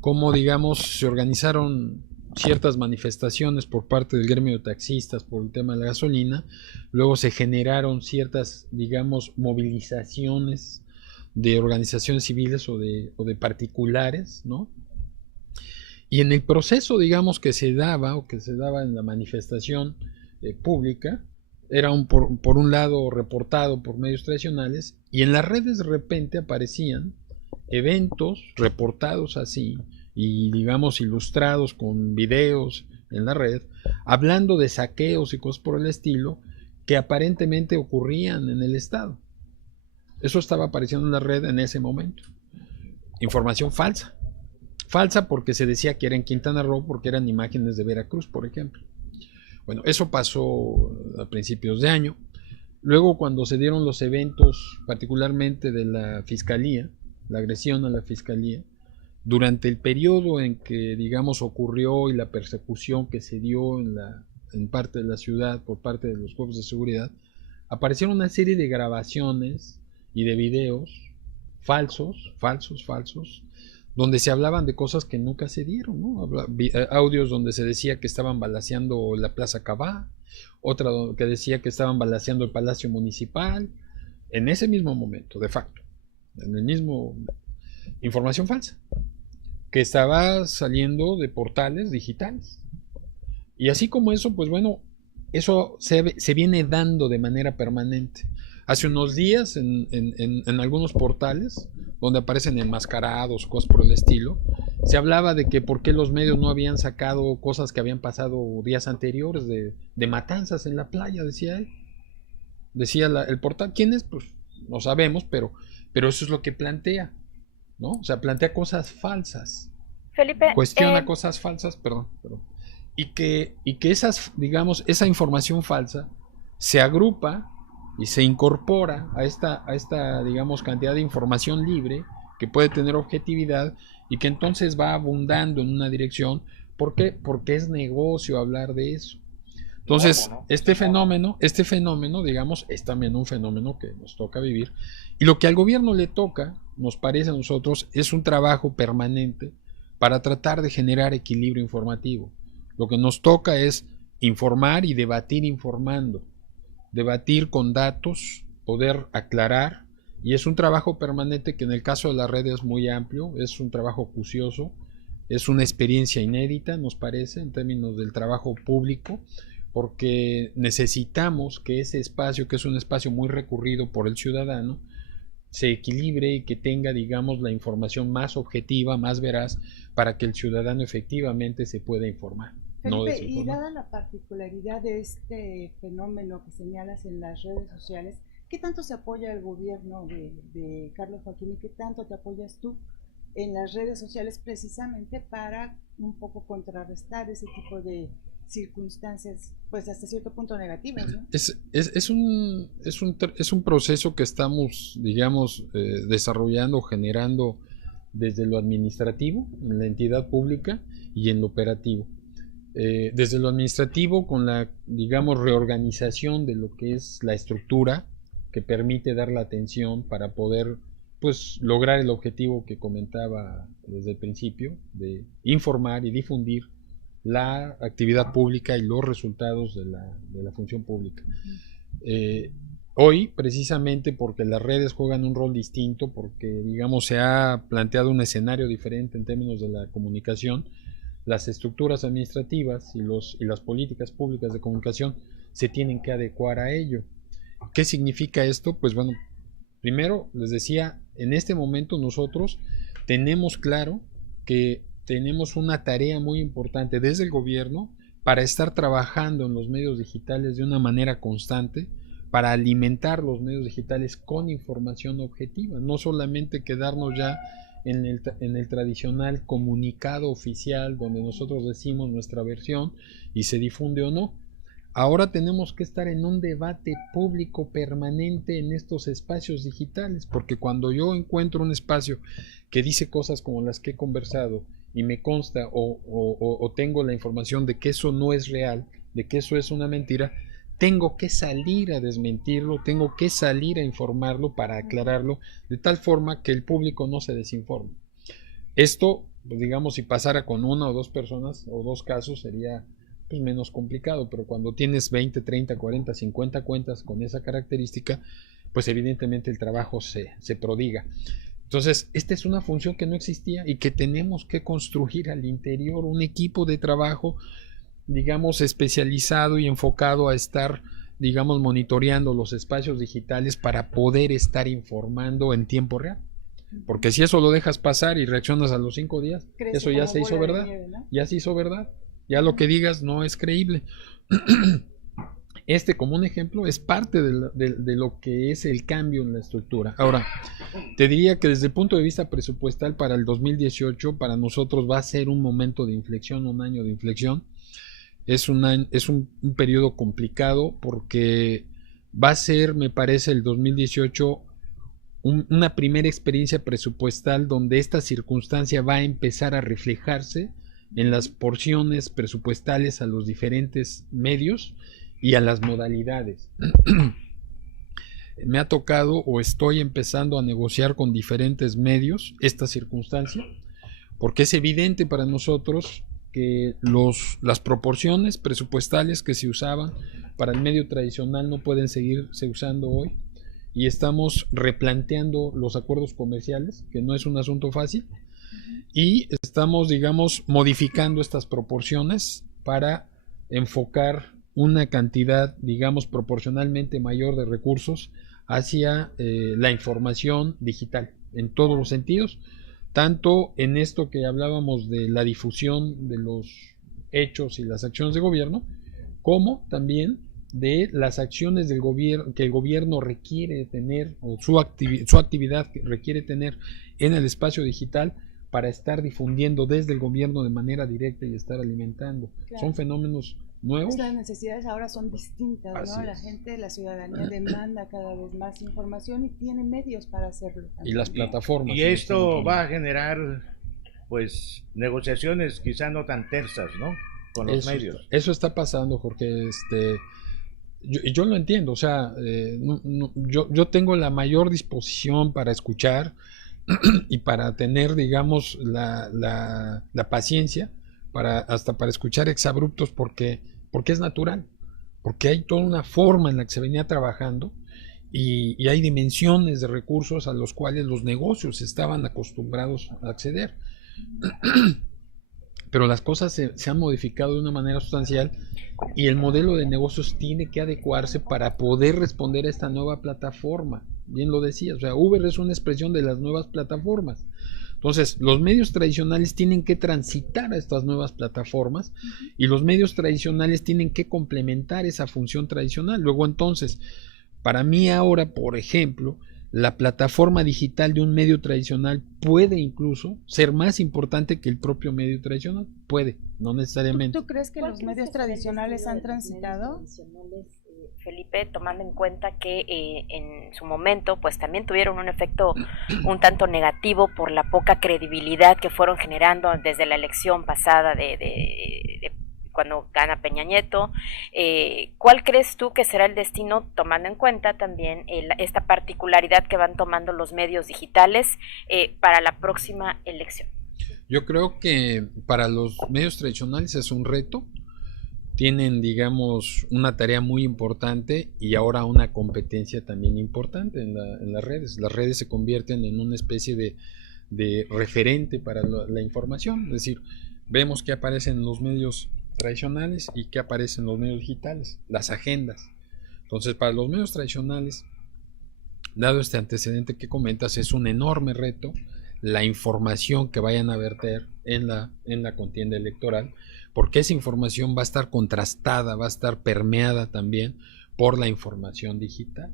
cómo, digamos, se organizaron ciertas manifestaciones por parte del gremio de taxistas por el tema de la gasolina, luego se generaron ciertas, digamos, movilizaciones de organizaciones civiles o de particulares, ¿no? Y en el proceso, digamos, que se daba en la manifestación pública, era por un lado reportado por medios tradicionales, y en las redes de repente aparecían eventos reportados así y, digamos, ilustrados con videos en la red, hablando de saqueos y cosas por el estilo que aparentemente ocurrían en el estado. Eso estaba apareciendo en la red en ese momento. Información falsa. Falsa porque se decía que era en Quintana Roo, porque eran imágenes de Veracruz, por ejemplo. Bueno, eso pasó a principios de año. Luego, cuando se dieron los eventos, particularmente de la Fiscalía, la agresión a la Fiscalía, durante el periodo en que, digamos, ocurrió y la persecución que se dio en parte de la ciudad por parte de los cuerpos de seguridad, aparecieron una serie de grabaciones y de videos falsos, donde se hablaban de cosas que nunca se dieron, ¿no? Audios donde se decía que estaban balaceando la Plaza Cabá, otra que decía que estaban balaceando el Palacio Municipal, en ese mismo momento, de facto, en el mismo, información falsa, que estaba saliendo de portales digitales. Y así como eso, pues bueno, eso se viene dando de manera permanente. Hace unos días en algunos portales donde aparecen enmascarados, cosas por el estilo, se hablaba de que por qué los medios no habían sacado cosas que habían pasado días anteriores de matanzas en la playa, decía él. Decía el portal. ¿Quién es? Pues no sabemos, pero eso es lo que plantea, ¿no? O sea, plantea cosas falsas. Felipe, cuestiona cosas falsas, perdón. Y que esas, digamos, esa información falsa se agrupa y se incorpora a esta, digamos, cantidad de información libre que puede tener objetividad y que entonces va abundando en una dirección. ¿Por qué? Porque es negocio hablar de eso. Entonces, este fenómeno, digamos, es también un fenómeno que nos toca vivir. Y lo que al gobierno le toca, nos parece a nosotros, es un trabajo permanente para tratar de generar equilibrio informativo. Lo que nos toca es informar y debatir informando. Debatir con datos, poder aclarar, y es un trabajo permanente que en el caso de la red es muy amplio, es un trabajo acucioso, es una experiencia inédita, nos parece, en términos del trabajo público, porque necesitamos que ese espacio, que es un espacio muy recurrido por el ciudadano, se equilibre y que tenga, digamos, la información más objetiva, más veraz, para que el ciudadano efectivamente se pueda informar. Felipe, y dada la particularidad de este fenómeno que señalas en las redes sociales, ¿qué tanto se apoya el gobierno de Carlos Joaquín y qué tanto te apoyas tú en las redes sociales precisamente para un poco contrarrestar ese tipo de circunstancias, pues hasta cierto punto negativas, ¿no? Es un proceso que estamos, digamos, desarrollando, generando desde lo administrativo, en la entidad pública, y en lo operativo. Desde lo administrativo, con la, digamos, reorganización de lo que es la estructura que permite dar la atención para poder, pues, lograr el objetivo que comentaba desde el principio, de informar y difundir la actividad pública y los resultados de la función pública. Hoy, precisamente porque las redes juegan un rol distinto, porque, digamos, se ha planteado un escenario diferente en términos de la comunicación, las estructuras administrativas y las políticas públicas de comunicación se tienen que adecuar a ello. ¿Qué significa esto? Pues bueno, primero les decía, en este momento nosotros tenemos claro que tenemos una tarea muy importante desde el gobierno para estar trabajando en los medios digitales de una manera constante, para alimentar los medios digitales con información objetiva, no solamente quedarnos ya en el tradicional comunicado oficial donde nosotros decimos nuestra versión y se difunde o no. Ahora tenemos que estar en un debate público permanente en estos espacios digitales, porque cuando yo encuentro un espacio que dice cosas como las que he conversado y me consta o tengo la información de que eso no es real, de que eso es una mentira, tengo que salir a desmentirlo, tengo que salir a informarlo para aclararlo, de tal forma que el público no se desinforme. Esto, pues digamos, si pasara con una o dos personas o dos casos sería pues menos complicado, pero cuando tienes 20, 30, 40, 50 cuentas con esa característica, pues evidentemente el trabajo se prodiga. Entonces, esta es una función que no existía y que tenemos que construir al interior un equipo de trabajo, digamos, especializado y enfocado a estar, digamos, monitoreando los espacios digitales para poder estar informando en tiempo real. Porque si eso lo dejas pasar y reaccionas a los 5 días, eso ya se hizo verdad. Nieve, ¿no? Ya se hizo verdad. Ya lo que digas no es creíble. Como un ejemplo, es parte de lo que es el cambio en la estructura. Ahora, te diría que desde el punto de vista presupuestal para el 2018, para nosotros va a ser un momento de inflexión, un año de inflexión. Es un periodo complicado porque va a ser, me parece, el 2018 una primera experiencia presupuestal donde esta circunstancia va a empezar a reflejarse en las porciones presupuestales a los diferentes medios y a las modalidades. Me ha tocado o estoy empezando a negociar con diferentes medios esta circunstancia, porque es evidente para nosotros que las proporciones presupuestales que se usaban para el medio tradicional no pueden seguirse usando hoy, y estamos replanteando los acuerdos comerciales, que no es un asunto fácil, y estamos, digamos, modificando estas proporciones para enfocar una cantidad, digamos, proporcionalmente mayor de recursos hacia la información digital, en todos los sentidos, tanto en esto que hablábamos de la difusión de los hechos y las acciones de gobierno, como también de las acciones del gobierno que el gobierno requiere tener, o su actividad que requiere tener en el espacio digital, para estar difundiendo desde el gobierno de manera directa y estar alimentando. Claro. Son fenómenos nuevos. Las necesidades ahora son distintas, ¿no? La gente, la ciudadanía demanda cada vez más información y tiene medios para hacerlo también. Y las plataformas. Y esto va a generar, pues, negociaciones quizá no tan tersas, ¿no? Con los medios. Eso está pasando, Jorge. Yo lo entiendo, o sea, yo tengo la mayor disposición para escuchar y para tener, digamos, la paciencia hasta para escuchar exabruptos, porque es natural, porque hay toda una forma en la que se venía trabajando y hay dimensiones de recursos a los cuales los negocios estaban acostumbrados a acceder. Pero las cosas se han modificado de una manera sustancial y el modelo de negocios tiene que adecuarse para poder responder a esta nueva plataforma. Bien lo decías, o sea, Uber es una expresión de las nuevas plataformas. Entonces, los medios tradicionales tienen que transitar a estas nuevas plataformas y los medios tradicionales tienen que complementar esa función tradicional. Luego, entonces, para mí ahora, por ejemplo, la plataforma digital de un medio tradicional puede incluso ser más importante que el propio medio tradicional. Puede, no necesariamente. ¿Tú crees que los medios tradicionales han transitado? Felipe, tomando en cuenta que en su momento pues también tuvieron un efecto un tanto negativo por la poca credibilidad que fueron generando desde la elección pasada de cuando gana Peña Nieto. ¿Cuál crees tú que será el destino, tomando en cuenta también esta particularidad que van tomando los medios digitales para la próxima elección? Yo creo que para los medios tradicionales es un reto. Tienen, digamos, una tarea muy importante y ahora una competencia también importante en las redes. Las redes se convierten en una especie de referente para la información. Es decir, vemos que aparecen los medios tradicionales y que aparecen los medios digitales, las agendas. Entonces, para los medios tradicionales, dado este antecedente que comentas, es un enorme reto la información que vayan a verter en la contienda electoral, porque esa información va a estar contrastada, va a estar permeada también por la información digital.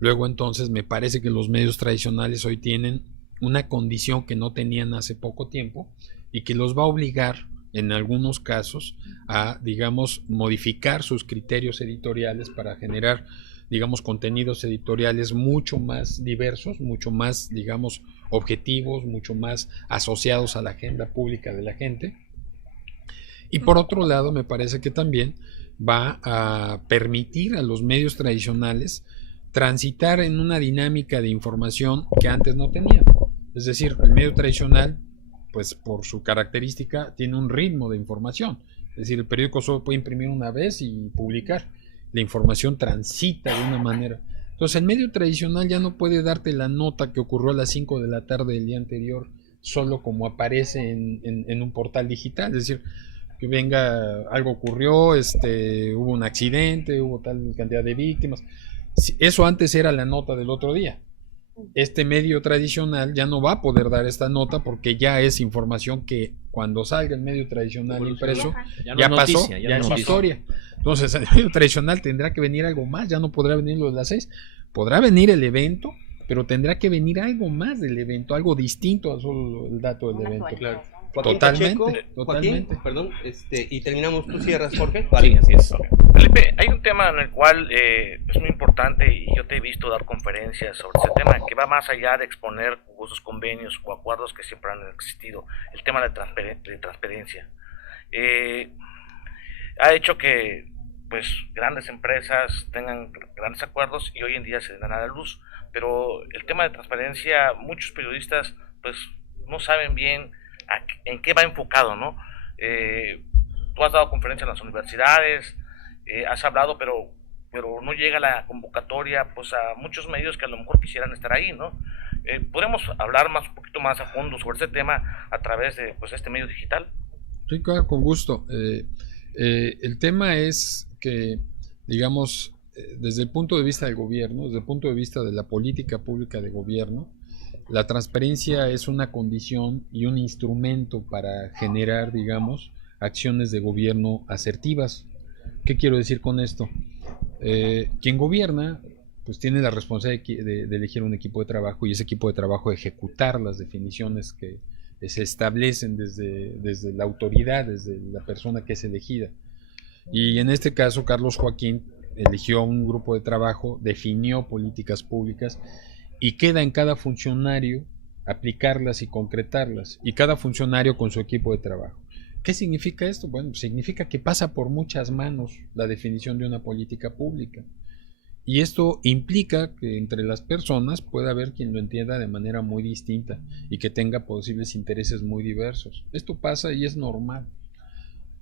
Luego, entonces, me parece que los medios tradicionales hoy tienen una condición que no tenían hace poco tiempo y que los va a obligar en algunos casos a, digamos, modificar sus criterios editoriales para generar, digamos, contenidos editoriales mucho más diversos, mucho más, digamos, objetivos, mucho más asociados a la agenda pública de la gente. Y por otro lado, me parece que también va a permitir a los medios tradicionales transitar en una dinámica de información que antes no tenían. Es decir, el medio tradicional, pues por su característica, tiene un ritmo de información. Es decir, el periódico solo puede imprimir una vez y publicar. La información transita de una manera. Entonces, el medio tradicional ya no puede darte la nota que ocurrió a las 5 de la tarde del día anterior, solo como aparece en un portal digital. Es decir, que venga, algo ocurrió, hubo un accidente, hubo tal cantidad de víctimas. Eso antes era la nota del otro día. Este medio tradicional ya no va a poder dar esta nota porque ya es información que cuando salga el medio tradicional impreso ya pasó, ya es historia. Entonces el medio tradicional tendrá que venir algo más, ya no podrá venir lo de las 6, podrá venir el evento, pero tendrá que venir algo más del evento, algo distinto a solo el dato del evento. Claro. Totalmente, Pacheco, totalmente. Joaquín, perdón, y terminamos, tú cierras, Jorge. Vale. Sí, así es. Felipe, hay un tema en el cual es muy importante y yo te he visto dar conferencias sobre ese tema que va más allá de exponer jugosos convenios o acuerdos que siempre han existido, el tema de transparencia. Ha hecho que pues grandes empresas tengan grandes acuerdos y hoy en día se dan a la luz, pero el tema de transparencia, muchos periodistas pues no saben bien en qué va enfocado, ¿no? Tú has dado conferencias en las universidades, has hablado, pero no llega la convocatoria pues a muchos medios que a lo mejor quisieran estar ahí, ¿no? ¿Podemos hablar un poquito más a fondo sobre este tema a través de pues este medio digital? Sí, claro, con gusto. El tema es que, digamos, desde el punto de vista del gobierno, desde el punto de vista de la política pública de gobierno, la transparencia es una condición y un instrumento para generar, digamos, acciones de gobierno asertivas. ¿Qué quiero decir con esto? Quien gobierna pues tiene la responsabilidad de elegir un equipo de trabajo y ese equipo de trabajo ejecutar las definiciones que se establecen desde la autoridad, desde la persona que es elegida. Y en este caso Carlos Joaquín eligió un grupo de trabajo, definió políticas públicas y queda en cada funcionario aplicarlas y concretarlas, y cada funcionario con su equipo de trabajo. ¿Qué significa esto? Bueno, significa que pasa por muchas manos la definición de una política pública. Y esto implica que entre las personas pueda haber quien lo entienda de manera muy distinta y que tenga posibles intereses muy diversos. Esto pasa y es normal.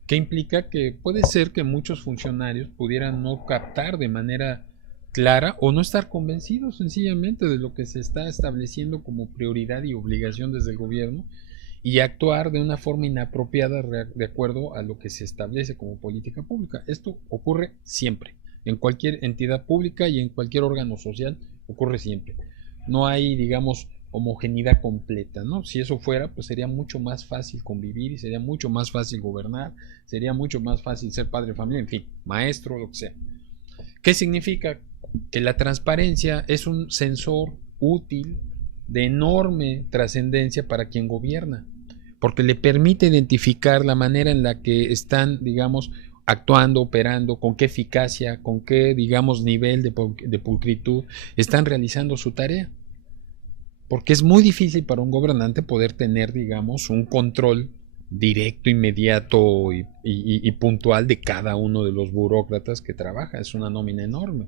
¿Qué implica? Que puede ser que muchos funcionarios pudieran no captar de manera clara o no estar convencidos sencillamente de lo que se está estableciendo como prioridad y obligación desde el gobierno y actuar de una forma inapropiada de acuerdo a lo que se establece como política pública. Esto ocurre siempre, en cualquier entidad pública y en cualquier órgano social ocurre siempre. No hay, digamos, homogeneidad completa, ¿no? Si eso fuera, pues sería mucho más fácil convivir y sería mucho más fácil gobernar, sería mucho más fácil ser padre de familia, en fin, maestro, lo que sea. ¿Qué significa? Que la transparencia es un sensor útil de enorme trascendencia para quien gobierna, porque le permite identificar la manera en la que están, digamos, actuando, operando, con qué eficacia, con qué, digamos, nivel de pulcritud están realizando su tarea. Porque es muy difícil para un gobernante poder tener, digamos, un control directo, inmediato y puntual de cada uno de los burócratas que trabaja. Es una nómina enorme.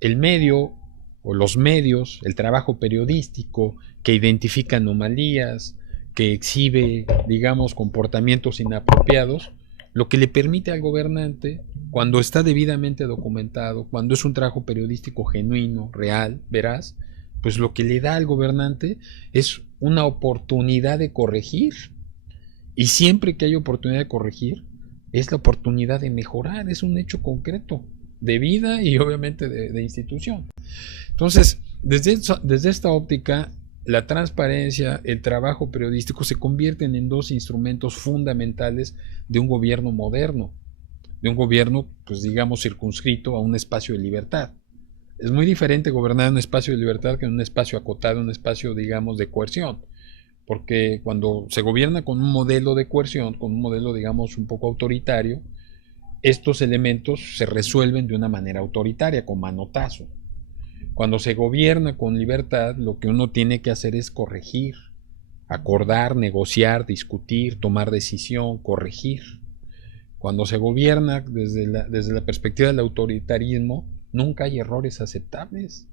El medio o los medios, el trabajo periodístico que identifica anomalías, que exhibe, digamos, comportamientos inapropiados, lo que le permite al gobernante, cuando está debidamente documentado, cuando es un trabajo periodístico genuino, real, veraz, pues lo que le da al gobernante es una oportunidad de corregir. Y siempre que hay oportunidad de corregir, es la oportunidad de mejorar, es un hecho concreto de vida y obviamente de institución. Entonces, desde esta óptica, la transparencia, el trabajo periodístico se convierten en dos instrumentos fundamentales de un gobierno moderno, de un gobierno, pues digamos, circunscrito a un espacio de libertad. Es muy diferente gobernar en un espacio de libertad que en un espacio acotado, un espacio, digamos, de coerción. Porque cuando se gobierna con un modelo de coerción, con un modelo, digamos, un poco autoritario, estos elementos se resuelven de una manera autoritaria, con manotazo. Cuando se gobierna con libertad, lo que uno tiene que hacer es corregir, acordar, negociar, discutir, tomar decisión, corregir. Cuando se gobierna desde la perspectiva del autoritarismo, nunca hay errores aceptables,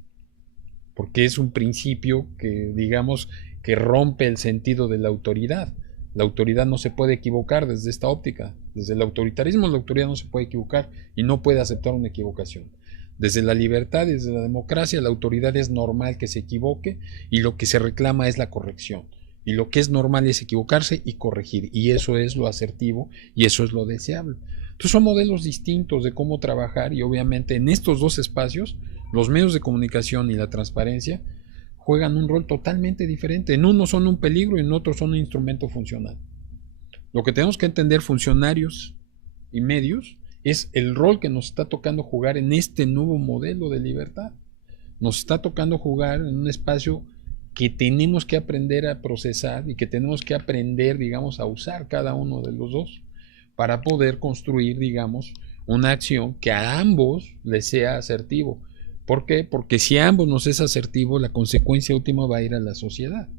porque es un principio que, digamos, que rompe el sentido de la autoridad. La autoridad no se puede equivocar desde esta óptica. Desde el autoritarismo la autoridad no se puede equivocar y no puede aceptar una equivocación. Desde la libertad y desde la democracia la autoridad es normal que se equivoque y lo que se reclama es la corrección. Y lo que es normal es equivocarse y corregir. Y eso es lo asertivo y eso es lo deseable. Entonces son modelos distintos de cómo trabajar y obviamente en estos dos espacios los medios de comunicación y la transparencia juegan un rol totalmente diferente. En uno son un peligro y en otro son un instrumento funcional. Lo que tenemos que entender, funcionarios y medios, es el rol que nos está tocando jugar en este nuevo modelo de libertad. Nos está tocando jugar en un espacio que tenemos que aprender a procesar y que tenemos que aprender, digamos, a usar cada uno de los dos para poder construir, digamos, una acción que a ambos les sea asertivo. ¿Por qué? Porque si a ambos nos es asertivo, la consecuencia última va a ir a la sociedad.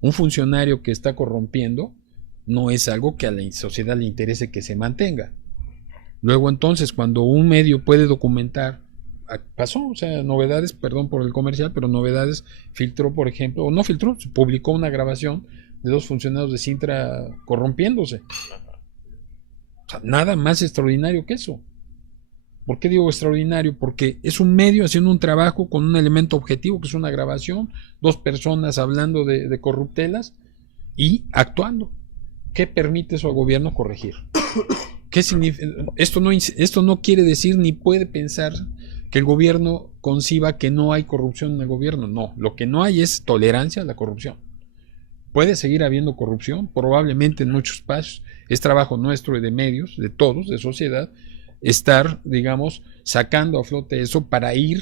Un funcionario que está corrompiendo no es algo que a la sociedad le interese que se mantenga. Luego entonces, cuando un medio puede documentar, pasó, o sea, novedades, perdón por el comercial, pero novedades, filtró, por ejemplo, o no filtró, publicó una grabación de 2 funcionarios de Cintra corrompiéndose. O sea, nada más extraordinario que eso. ¿Por qué digo extraordinario? Porque es un medio haciendo un trabajo con un elemento objetivo, que es una grabación, 2 personas hablando de corruptelas y actuando. ¿Qué permite eso al gobierno corregir? ¿Qué significa? Esto no quiere decir ni puede pensar que el gobierno conciba que no hay corrupción en el gobierno. No, lo que no hay es tolerancia a la corrupción. Puede seguir habiendo corrupción, probablemente en muchos espacios. Es trabajo nuestro y de medios, de todos, de sociedad, estar, digamos, sacando a flote eso para ir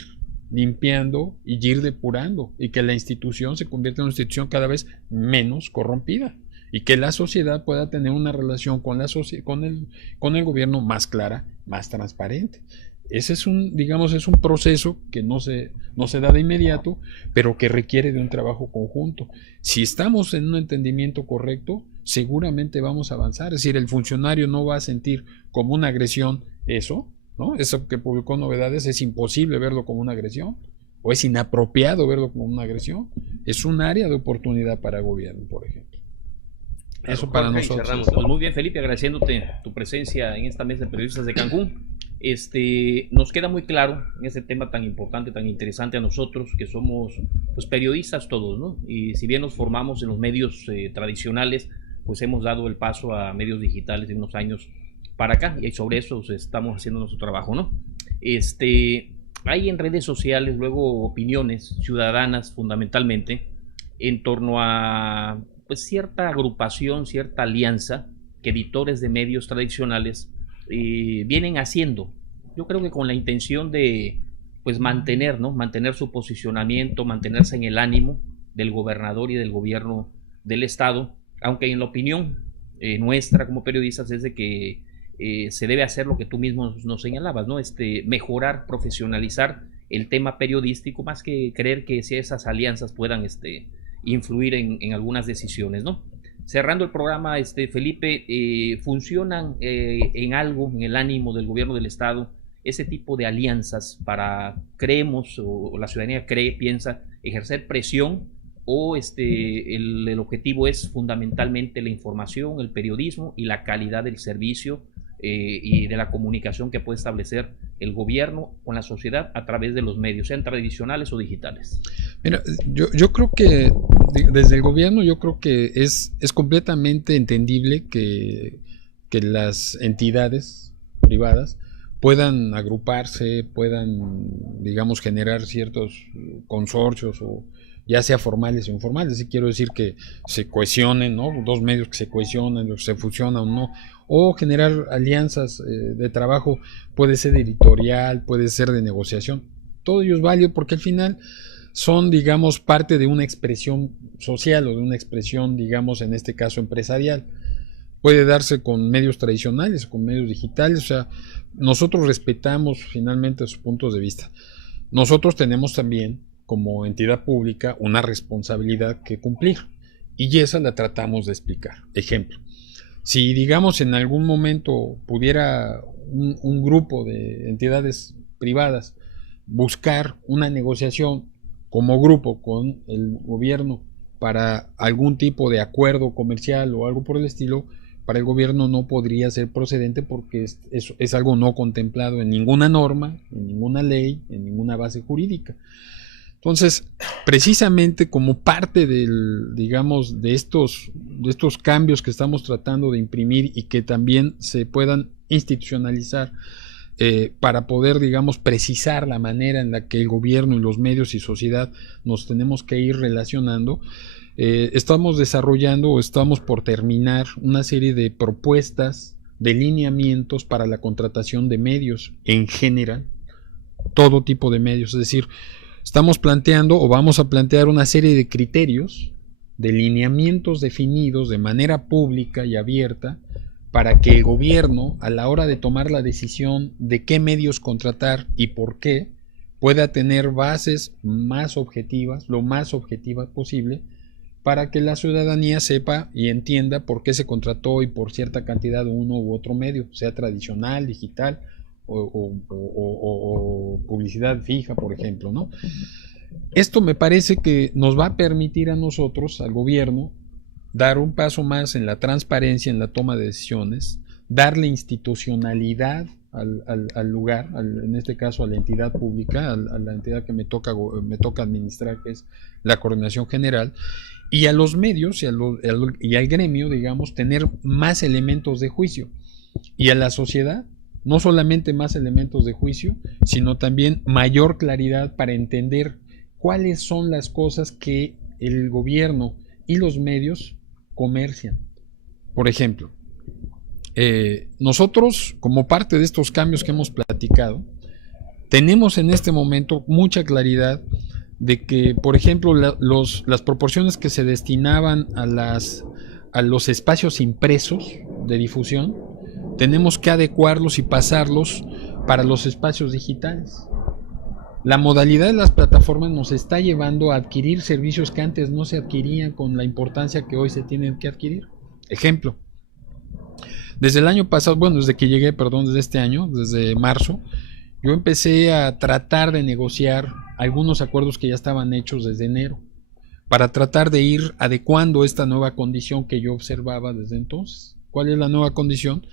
limpiando y ir depurando y que la institución se convierta en una institución cada vez menos corrompida y que la sociedad pueda tener una relación con el gobierno más clara, más transparente. Ese es un proceso que no se da de inmediato, pero que requiere de un trabajo conjunto. Si estamos en un entendimiento correcto, seguramente vamos a avanzar. Es decir, el funcionario no va a sentir como una agresión eso, ¿no? Eso que publicó Novedades es imposible verlo como una agresión, o es inapropiado verlo como una agresión. Es un área de oportunidad para el gobierno, por ejemplo. Claro, eso para nosotros. Pues muy bien, Felipe, agradeciéndote tu presencia en esta mesa de periodistas de Cancún. Nos queda muy claro en este tema tan importante, tan interesante a nosotros, que somos pues periodistas todos, ¿no? Y si bien nos formamos en los medios tradicionales, pues hemos dado el paso a medios digitales de unos años para acá, y sobre eso estamos haciendo nuestro trabajo, ¿no? Hay en redes sociales luego opiniones ciudadanas fundamentalmente en torno a pues cierta agrupación, cierta alianza que editores de medios tradicionales vienen haciendo. Yo creo que con la intención de pues mantener su posicionamiento, mantenerse en el ánimo del gobernador y del gobierno del estado, aunque en la opinión nuestra como periodistas es de que se debe hacer lo que tú mismo nos señalabas, ¿no? Mejorar, profesionalizar el tema periodístico, más que creer que si esas alianzas puedan influir en algunas decisiones, ¿no? Cerrando el programa, Felipe, ¿funcionan en algo, en el ánimo del gobierno del estado, ese tipo de alianzas para, creemos, o la ciudadanía piensa, ejercer presión, o el objetivo es fundamentalmente la información, el periodismo y la calidad del servicio y de la comunicación que puede establecer el gobierno con la sociedad a través de los medios, sean tradicionales o digitales? Mira, yo creo que desde el gobierno yo creo que es completamente entendible que las entidades privadas puedan agruparse, puedan, digamos, generar ciertos consorcios, o ya sea formales o informales. Sí, quiero decir que se cohesionen, ¿no? 2 medios que se cohesionan, se fusionan o no, o generar alianzas de trabajo, puede ser editorial, puede ser de negociación. Todo ello es válido porque al final son, digamos, parte de una expresión social o de una expresión, digamos, en este caso empresarial. Puede darse con medios tradicionales, con medios digitales. O sea, nosotros respetamos finalmente sus puntos de vista. Nosotros tenemos también, como entidad pública, una responsabilidad que cumplir, y esa la tratamos de explicar. Ejemplo, si digamos en algún momento pudiera un grupo de entidades privadas buscar una negociación como grupo con el gobierno para algún tipo de acuerdo comercial o algo por el estilo, para el gobierno no podría ser procedente porque es algo no contemplado en ninguna norma, en ninguna ley, en ninguna base jurídica. Entonces, precisamente como parte digamos, de estos cambios que estamos tratando de imprimir y que también se puedan institucionalizar para poder, digamos, precisar la manera en la que el gobierno y los medios y sociedad nos tenemos que ir relacionando, estamos desarrollando o estamos por terminar una serie de propuestas, de lineamientos para la contratación de medios en general, todo tipo de medios. Es decir, estamos planteando o vamos a plantear una serie de criterios, de lineamientos definidos de manera pública y abierta para que el gobierno, a la hora de tomar la decisión de qué medios contratar y por qué, pueda tener bases más objetivas, lo más objetivas posible, para que la ciudadanía sepa y entienda por qué se contrató y por cierta cantidad de uno u otro medio, sea tradicional, digital o publicidad fija, por ejemplo, ¿no? Esto me parece que nos va a permitir a nosotros, al gobierno, dar un paso más en la transparencia, en la toma de decisiones, darle institucionalidad al lugar, en este caso a la entidad pública, a la entidad que me toca administrar, que es la Coordinación General, y a los medios y al gremio, digamos, tener más elementos de juicio, y a la sociedad no solamente más elementos de juicio, sino también mayor claridad para entender cuáles son las cosas que el gobierno y los medios comercian. Por ejemplo, nosotros, como parte de estos cambios que hemos platicado, tenemos en este momento mucha claridad de que, por ejemplo, las proporciones que se destinaban a los espacios impresos de difusión, tenemos que adecuarlos y pasarlos para los espacios digitales. La modalidad de las plataformas nos está llevando a adquirir servicios que antes no se adquirían con la importancia que hoy se tienen que adquirir. Ejemplo, desde el año pasado, bueno, desde que llegué, perdón, desde este año, desde marzo, yo empecé a tratar de negociar algunos acuerdos que ya estaban hechos desde enero, para tratar de ir adecuando esta nueva condición que yo observaba desde entonces. ¿Cuál es la nueva condición?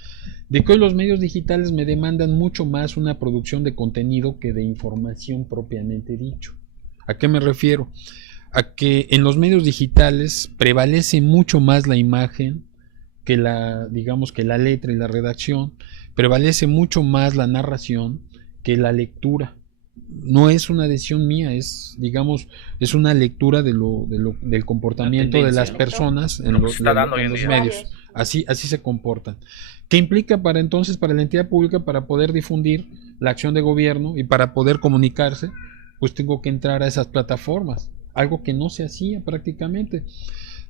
De que hoy los medios digitales me demandan mucho más una producción de contenido que de información propiamente dicho. ¿A qué me refiero? A que en los medios digitales prevalece mucho más la imagen que digamos que la letra y la redacción, prevalece mucho más la narración que la lectura. No es una decisión mía, es, digamos, es una lectura del comportamiento de las personas en los medios. Así se comportan. ¿Qué implica para la entidad pública, para poder difundir la acción de gobierno y para poder comunicarse? Pues tengo que entrar a esas plataformas, algo que no se hacía prácticamente.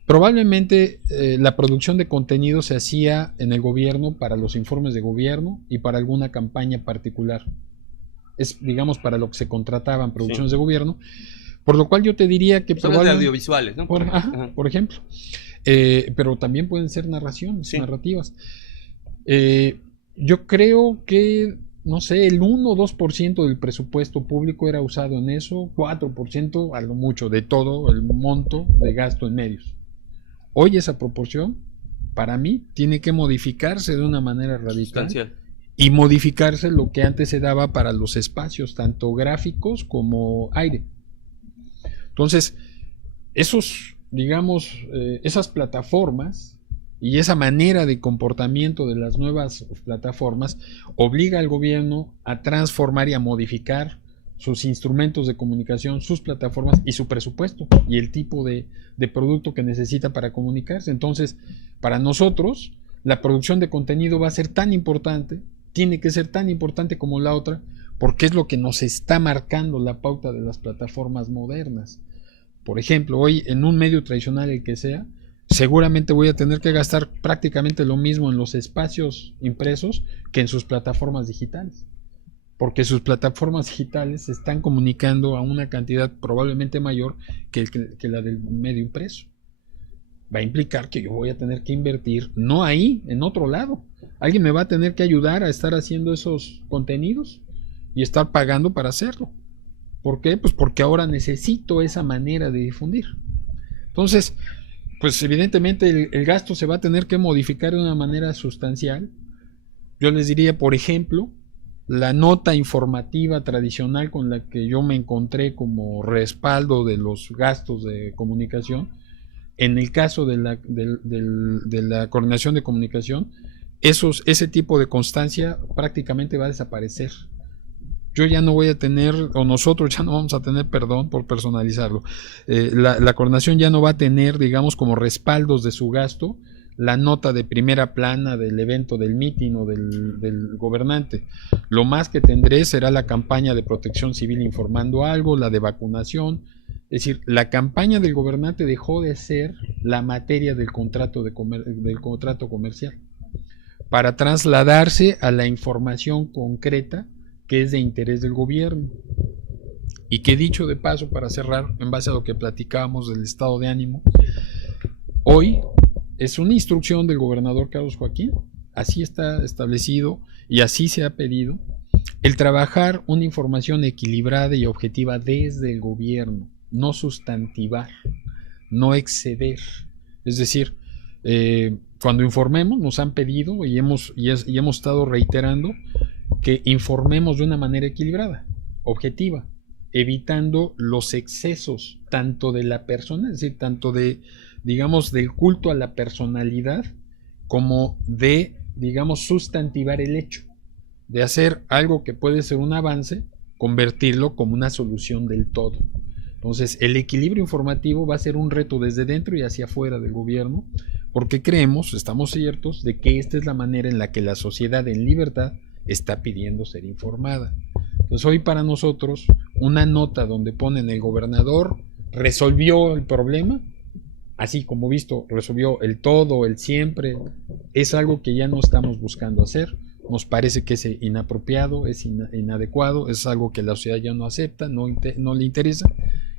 Probablemente la producción de contenido se hacía en el gobierno para los informes de gobierno y para alguna campaña particular. Es, digamos, para lo que se contrataban producciones de gobierno, por lo cual yo te diría que probablemente audiovisuales, ¿no? Por ejemplo. Pero también pueden ser narraciones, narrativas. Yo creo que, no sé, el 1 o 2% del presupuesto público era usado en eso, 4% a lo mucho de todo el monto de gasto en medios. Hoy esa proporción, para mí, tiene que modificarse de una manera radical y modificarse lo que antes se daba para los espacios, tanto gráficos como aire. Entonces, esas plataformas y esa manera de comportamiento de las nuevas plataformas obliga al gobierno a transformar y a modificar sus instrumentos de comunicación, sus plataformas y su presupuesto y el tipo de producto que necesita para comunicarse. Entonces, para nosotros, la producción de contenido va a ser tan importante, tiene que ser tan importante como la otra, porque es lo que nos está marcando la pauta de las plataformas modernas. Por ejemplo, hoy en un medio tradicional, el que sea, seguramente voy a tener que gastar prácticamente lo mismo en los espacios impresos que en sus plataformas digitales, porque sus plataformas digitales se están comunicando a una cantidad probablemente mayor que la del medio impreso. Va a implicar que yo voy a tener que invertir, no ahí, en otro lado. Alguien me va a tener que ayudar a estar haciendo esos contenidos y estar pagando para hacerlo. ¿Por qué? Pues porque ahora necesito esa manera de difundir. Entonces, pues evidentemente el gasto se va a tener que modificar de una manera sustancial. Yo les diría, por ejemplo, la nota informativa tradicional con la que yo me encontré como respaldo de los gastos de comunicación, en el caso de la coordinación de comunicación, ese tipo de constancia prácticamente va a desaparecer. Yo ya no voy a tener, o nosotros ya no vamos a tener, perdón por personalizarlo, la coordinación ya no va a tener, digamos, como respaldos de su gasto, la nota de primera plana del evento, del mitin o del gobernante. Lo más que tendré será la campaña de protección civil informando algo, la de vacunación. Es decir, la campaña del gobernante dejó de ser la materia del contrato comercial. para trasladarse a la información concreta que es de interés del gobierno. Y que dicho de paso, para cerrar, en base a lo que platicábamos del estado de ánimo, hoy es una instrucción del gobernador Carlos Joaquín, así está establecido y así se ha pedido, el trabajar una información equilibrada y objetiva desde el gobierno, no sustantivar, no exceder. Es decir, cuando informemos, nos han pedido y hemos estado reiterando que informemos de una manera equilibrada, objetiva, evitando los excesos tanto de la persona, es decir, tanto de, digamos, del culto a la personalidad, como de, digamos, sustantivar el hecho, de hacer algo que puede ser un avance, convertirlo como una solución del todo. Entonces, el equilibrio informativo va a ser un reto desde dentro y hacia afuera del gobierno, porque creemos, estamos ciertos, de que esta es la manera en la que la sociedad en libertad está pidiendo ser informada. Entonces, hoy para nosotros, una nota donde ponen el gobernador resolvió el problema, así como visto, resolvió el todo, el siempre, es algo que ya no estamos buscando hacer. Nos parece que es inapropiado, es inadecuado, es algo que la sociedad ya no acepta, no le interesa.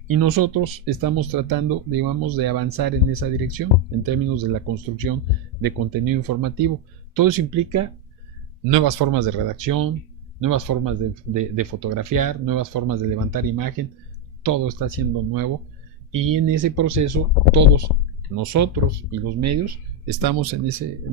Y nosotros estamos tratando, digamos, de avanzar en esa dirección en términos de la construcción de contenido informativo. Todo eso implica nuevas formas de redacción, nuevas formas de fotografiar, nuevas formas de levantar imagen. Todo está siendo nuevo y en ese proceso todos, nosotros y los medios, estamos en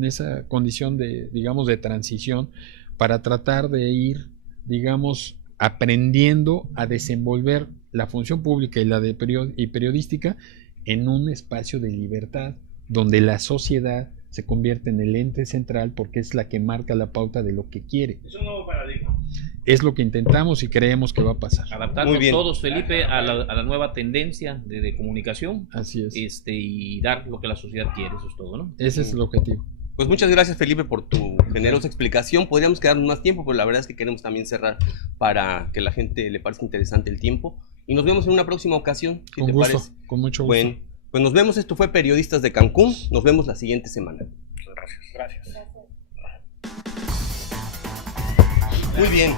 esa condición de, digamos, de transición para tratar de ir, digamos, aprendiendo a desenvolver la función pública y la de periodística en un espacio de libertad donde la sociedad se convierte en el ente central porque es la que marca la pauta de lo que quiere. Es un nuevo paradigma. Es lo que intentamos y creemos que va a pasar. Adaptarnos todos, Felipe, a la nueva tendencia de comunicación. Así es. Y dar lo que la sociedad quiere, eso es todo, ¿no? Ese es el objetivo. Pues muchas gracias, Felipe, por tu generosa explicación. Podríamos quedarnos más tiempo, pero la verdad es que queremos también cerrar para que la gente le parezca interesante el tiempo. Y nos vemos en una próxima ocasión, si con te gusto, parece. con mucho gusto. Bueno, pues nos vemos. Esto fue Periodistas de Cancún. Nos vemos la siguiente semana. Gracias. Muy bien.